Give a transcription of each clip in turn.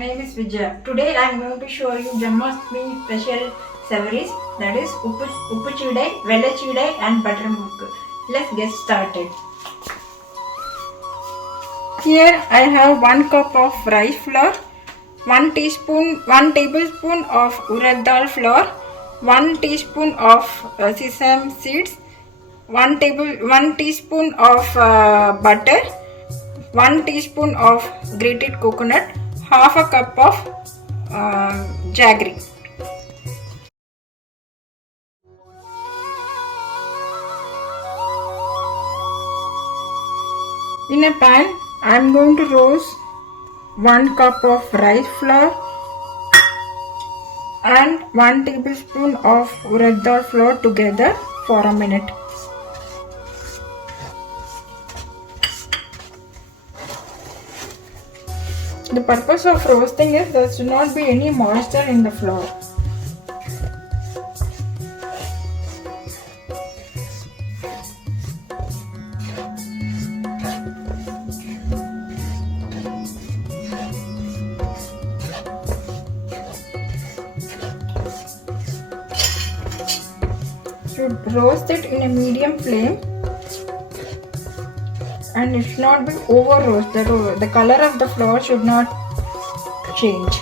My name is Vijaya. Today I am going to show you Janmashtami special savories, that is Uppu Seedai, Vella Seedai and Butter Murkku. Let's get started. Here I have 1 cup of rice flour, 1 tablespoon of urad dal flour, 1 teaspoon of sesame seeds, 1 teaspoon of butter, 1 teaspoon of grated coconut, half a cup of jaggery. In a pan, I am going to roast 1 cup of rice flour and 1 tablespoon of urad dal flour together for a minute. The purpose of roasting is there should not be any moisture in the flour. Should roast it in a medium flame and it should not be over roasted. The color of the flour should not change.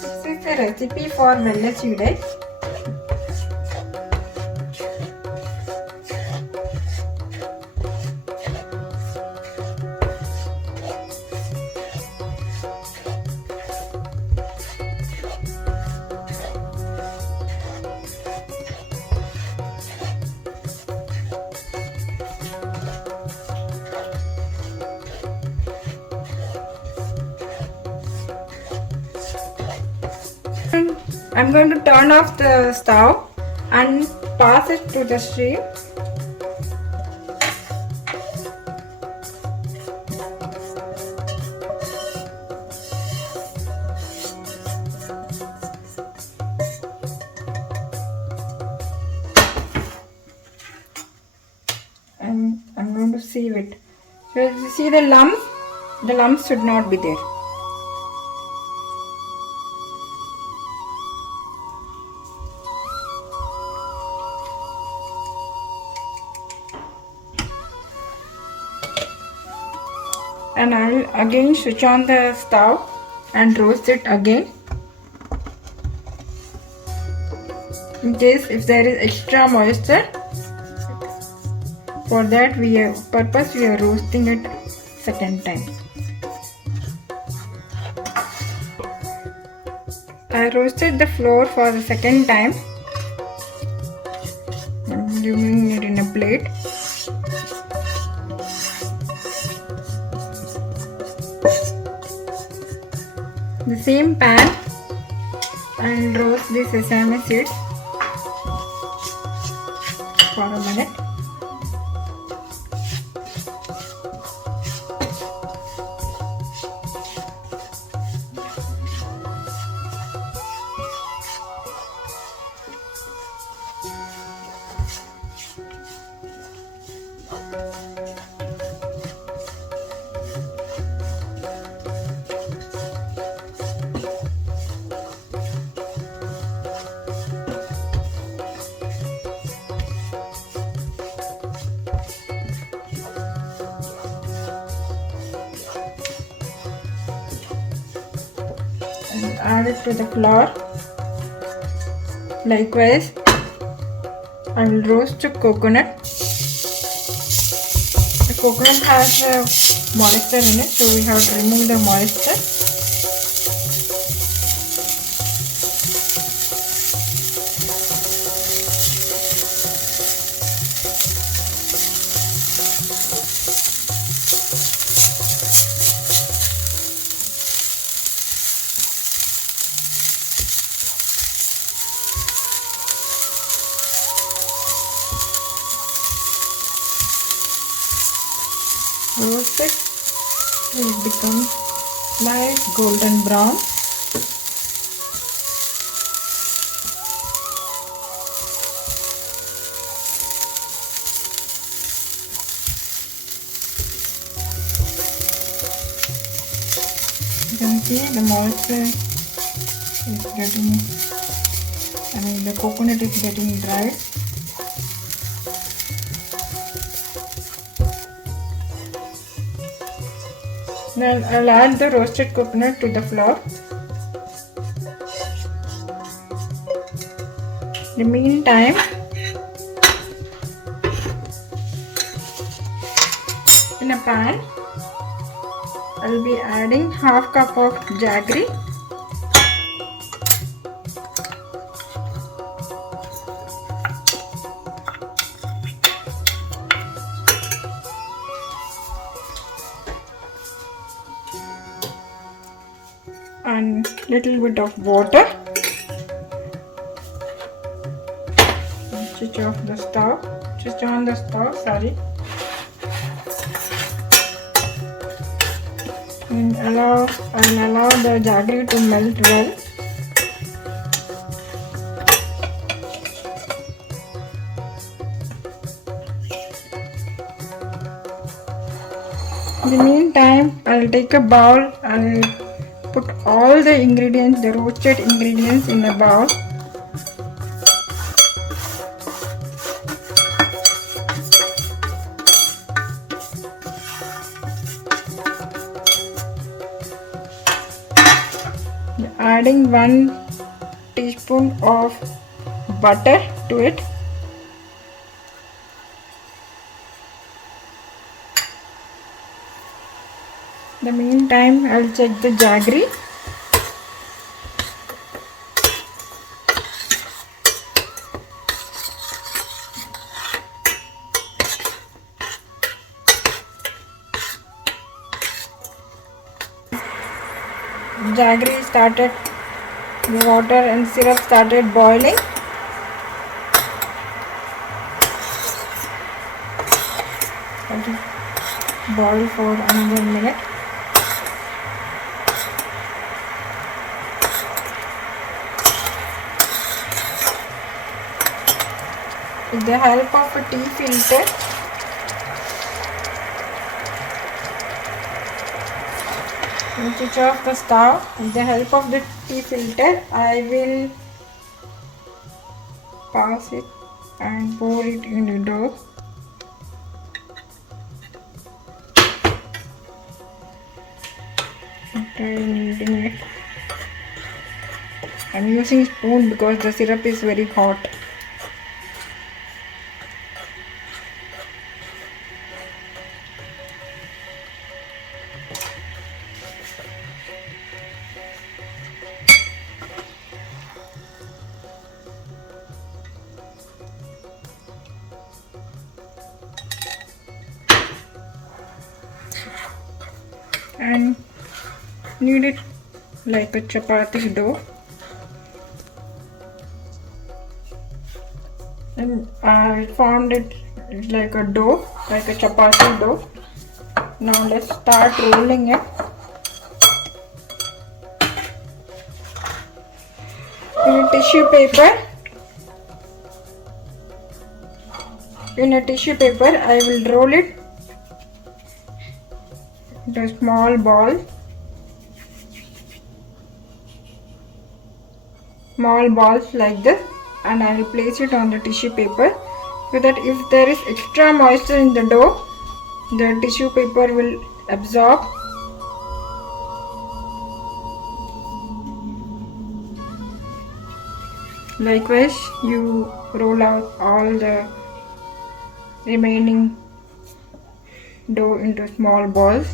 This is a recipe for Vella Seedai. I'm going to turn off the stove and pass it to the stream. And I'm going to sieve it. So you see the lumps should not be there. And I will again switch on the stove and roast it again. In case if there is extra moisture, for that we are roasting it second time. I roasted the flour for the second time. I'm giving it in a plate. The same pan, I will roast the sesame seeds for a minute. And add it to the flour. Likewise, I will roast the coconut. The coconut has moisture in it, so we have to remove the moisture. Roast it It becomes light golden brown. You can see the moisture is getting, the coconut is getting dried. Now I'll add the roasted coconut to the flour. In the meantime, in a pan, I'll be adding half cup of jaggery, and little bit of water. Switch on the stove, sorry. And I'll allow the jaggery to melt well. In the meantime, I'll take a bowl and put all the ingredients, the roasted ingredients, in a bowl. Adding 1 teaspoon of butter to it. In the meantime, I'll check the jaggery. Jaggery started, the water and syrup started boiling. Let it boil for another minute. With the help of a tea filter, I'll switch off the stove. With the help of the tea filter, I will pass it and pour it in the dough. After kneading it, I'm using spoon because the syrup is very hot. And knead it like a chapati dough, and I formed it like a dough, like a chapati dough. Now let's start rolling it. In a tissue paper, I will roll it into a small balls like this, and I will place it on the tissue paper so that if there is extra moisture in the dough, the tissue paper will absorb. Likewise, you roll out all the remaining dough into small balls.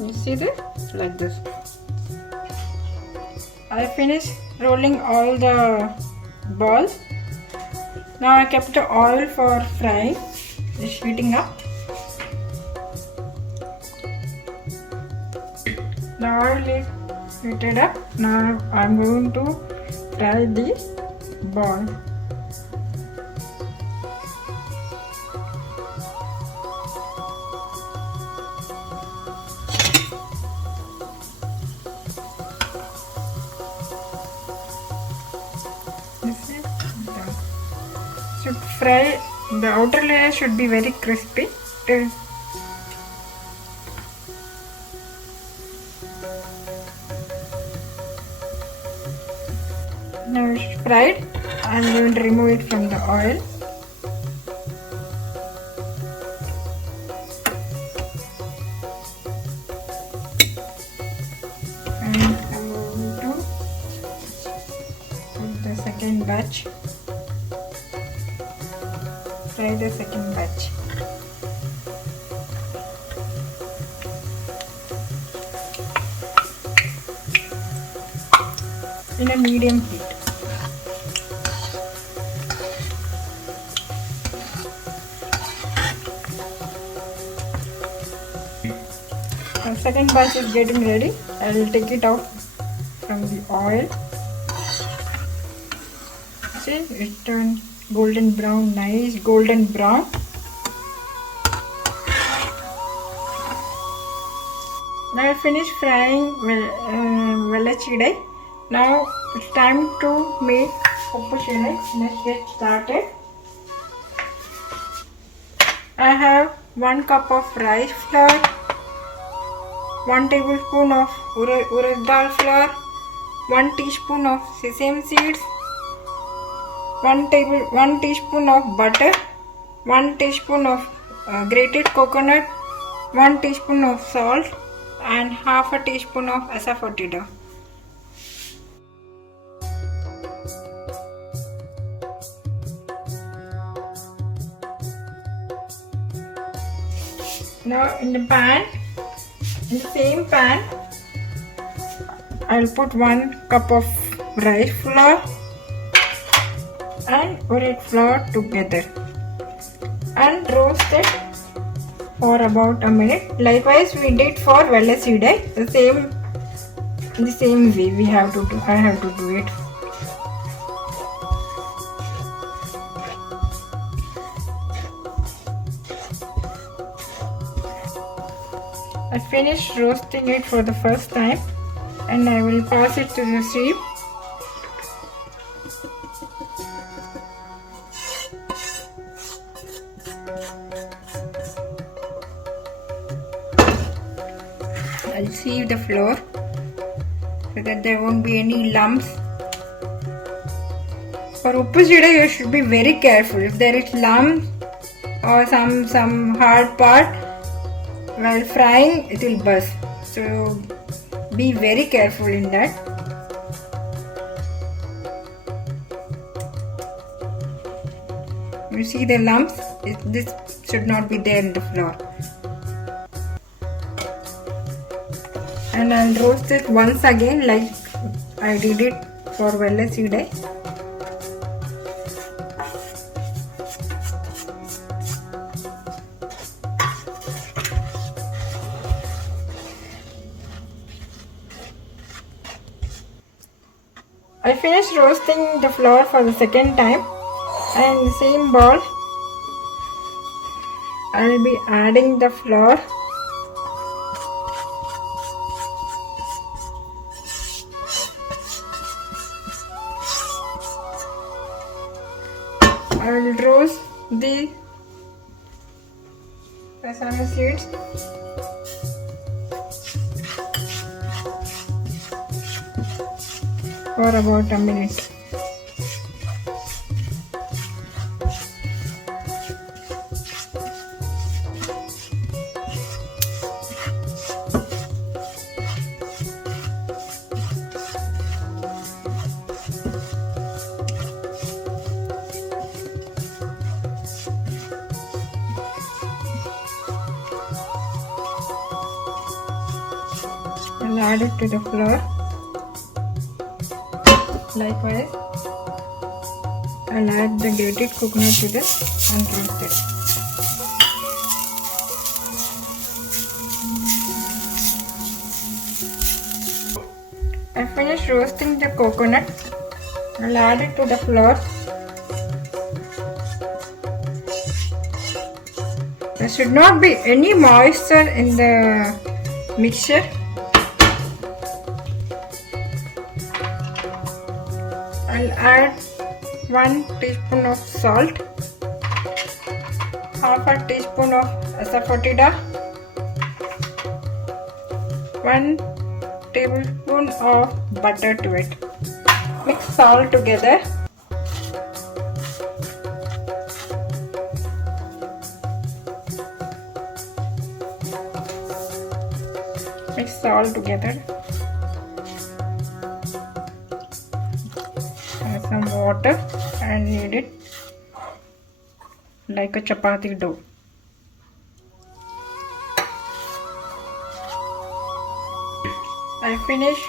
You see this? Like this. I finished rolling all the balls. Now I kept the oil for frying. It's heating up. The oil is heated up. Now I'm going to fry the ball. should fry. The outer layer should be very crispy till now it's fried. I'm going to remove it from the oil. And I'm going to put the second batch. Fry the second batch. In a medium heat. The second batch is getting ready. I will take it out from the oil. See, it turned golden brown, nice golden brown. Now I finished frying Seedai. Now it's time to make Seedai. Let's get started. I have 1 cup of rice flour, 1 tablespoon of urad dal flour, 1 teaspoon of sesame seeds, 1 teaspoon of butter, 1 teaspoon of grated coconut, 1 teaspoon of salt, and half a teaspoon of asafoetida. Now in the same pan, I'll put 1 cup of rice flour and urad flour together and roast it for about a minute. Likewise, we did for Seedai. The same way I have to do it. I finished roasting it for the first time and I will pass it to the sieve. I'll sieve the flour so that there won't be any lumps. For Seedai, you should be very careful. If there is lumps or some hard part, while frying it will burst. So be very careful in that. You see the lumps? This should not be there in the flour. And I'll roast it once again like I did it for Seedai. I finished roasting the flour for the second time, and in the same bowl I will be adding the flour. I will roast the sesame seeds. For about a minute. I'll add it to the flour. Likewise, I'll add the grated coconut to this and roast it. I finished roasting the coconut. I'll add it to the flour. There should not be any moisture in the mixture. I'll add 1 teaspoon of salt, half a teaspoon of asafoetida, 1 tablespoon of butter to it. Mix all together. Mix all together. Add some water and knead it like a chapati dough. I finished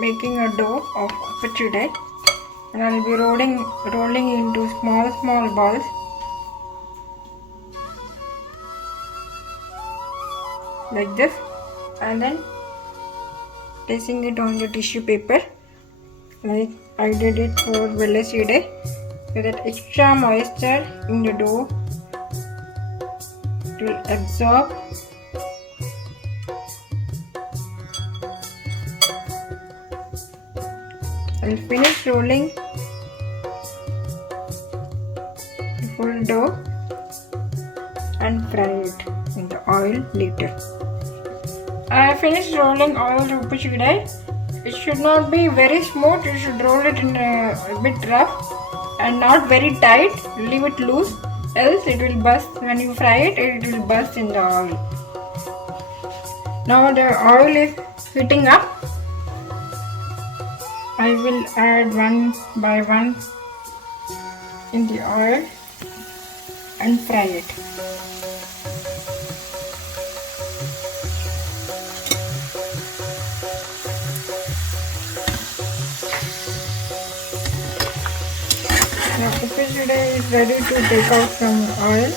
making a dough of Seedai and I will be rolling into small balls. Like this, and then placing it on the tissue paper like I did it for Seedai, so that extra moisture in the dough will absorb. I will finish rolling the full dough and fry it in the oil later. I finished rolling all the Seedai. It should not be very smooth, you should roll it in a bit rough and not very tight, leave it loose, else it will burst. When you fry it, it will burst in the oil. Now the oil is heating up. I will add one by one in the oil and fry it. Now Seedai is ready to take out from oil.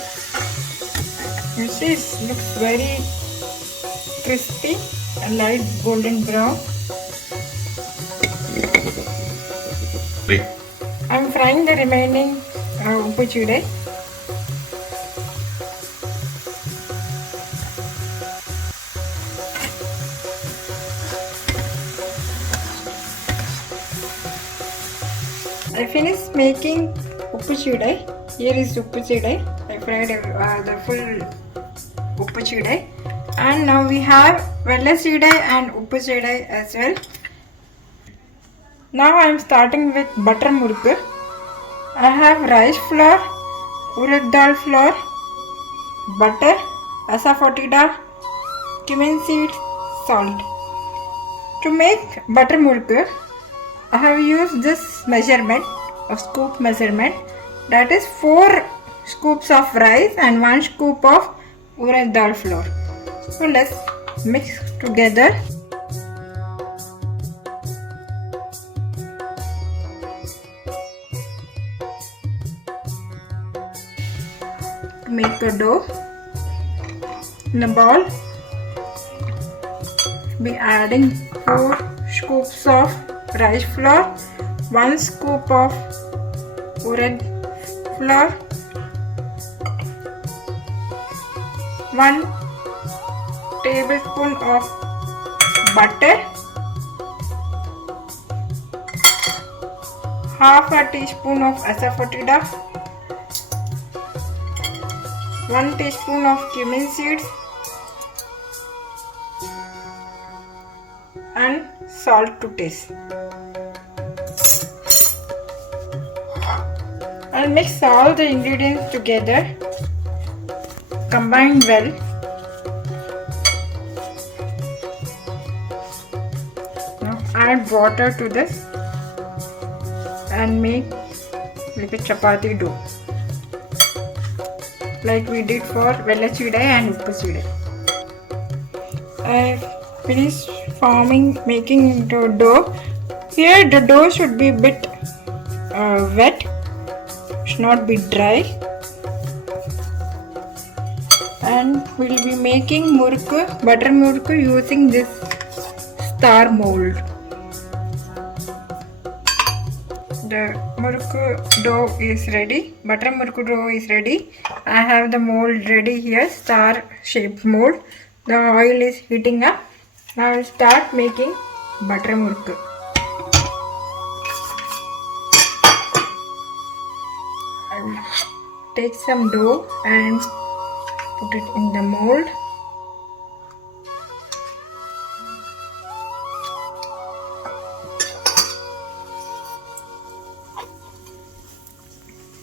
You see, it looks very crispy and light golden brown. I am frying the remaining Seedai. I finished making Seedai. Here is Seedai. I fried the full Seedai. And now we have Seedai and Seedai as well. Now I am starting with butter Murkku. I have rice flour, urad dal flour, butter, asafoetida, cumin seeds, salt. To make butter Murkku, I have used this measurement of scoop measurement, that is 4 scoops of rice and 1 scoop of urad dal flour. So let's mix together. To make a dough, in a bowl, be adding 4 scoops of rice flour, 1 scoop of urad flour, 1 tablespoon of butter, half a teaspoon of asafoetida, 1 teaspoon of cumin seeds and salt to taste. I'll mix all the ingredients together, combine well. Now add water to this and make like a chapati dough, like we did for Seedai and Seedai. I finished making the dough. Here the dough should be a bit wet, should not be dry. And we'll be making butter Murkku using this star mold. The Murkku dough is ready. Butter Murkku dough is ready. I have the mold ready here, star shaped mold. The oil is heating up. Now I will start making butter Murkku. I will take some dough and put it in the mold.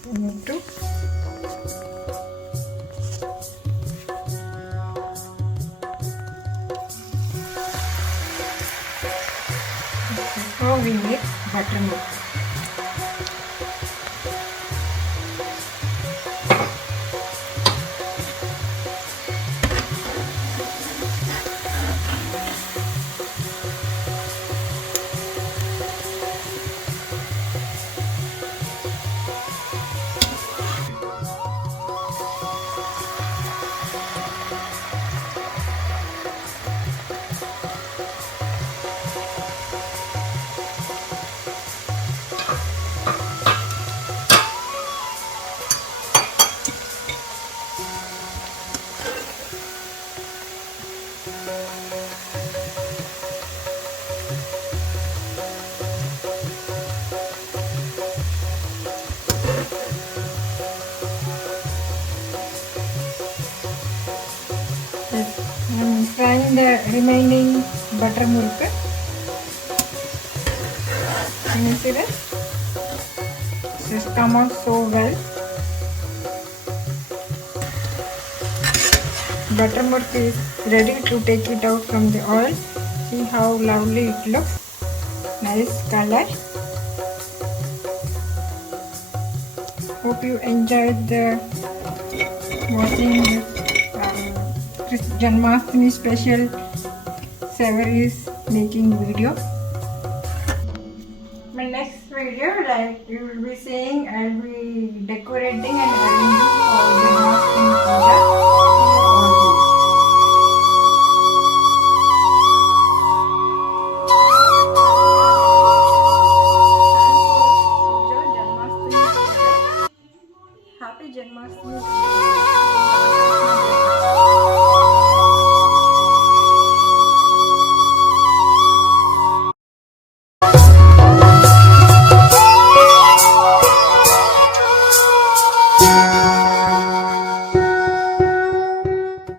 We need to now we need buttermilk. I'm frying the remaining buttermilk. Can you see this? This has come out so well. Buttermilk is ready to take it out from the oil. See how lovely it looks. Nice color. Hope you enjoyed the watching Krishna Janmashtami special savories making video. My next video, like you will be seeing, I will be decorating and arranging for Janmashtami Puja. Happy Janmashtami.